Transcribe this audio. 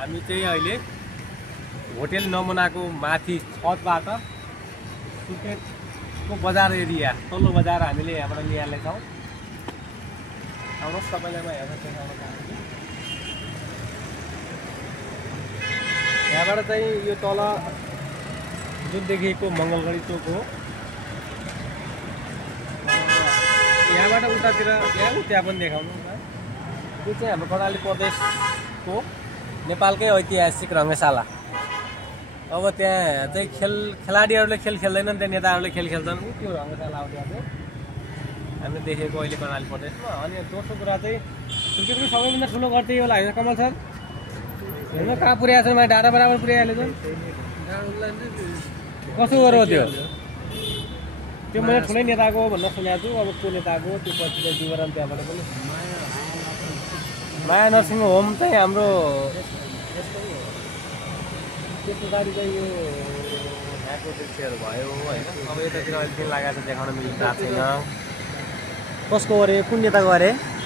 हामी चाहिँ अहिले होटल नमुनाको माथि छतबाट सुर्खेतको बजार एरिया तल्लो बजार हामीले यहाँबाट निहाल्नेछौँ। आउनुहोस् तपाईँलाई म हेर्न देखाउन चाहन्छु। यहाँबाट चाहिँ यो तल जुन देखिएको मङ्गलगढी चोक हो। यहाँबाट उतातिर त्यहाँ पनि देखाउनु न। यो चाहिँ हाम्रो कर्णाली प्रदेशको नेपालकै ऐतिहासिक रङ्गशाला। अब त्यहाँ चाहिँ खेलाडीहरूले खेल खेल्दैनन्, त्यहाँ नेताहरूले खेल खेल्छन्। त्यो रङ्गशाला हो त्यहाँ चाहिँ हामीले देखेको अहिले कर्णाली प्रदेशमा। अनि दोस्रो कुरा चाहिँ सुर्खेतको सबैभन्दा ठुलो घर चाहिँ यो होला होइन कमल सर? हेर्नु कहाँ पुर्याएको छ, डाँडा बराबर पुर्याइहाल्यो त। कसो गरेर त्यो त्यो मैले ठुलै नेताको भन्न सुनेको छु। अब को नेताको त्यो पछि विवरण त्यहाँबाट पनि। माया नर्सिङ होम चाहिँ हाम्रो त्यो पछाडि चाहिँ यो यहाँको दृश्यहरू भयो होइन। अब यतातिर अहिले दिन लागेको छ देखाउन मिल्नु भएको छैन। कसको गरे, कुन नेताको गरे?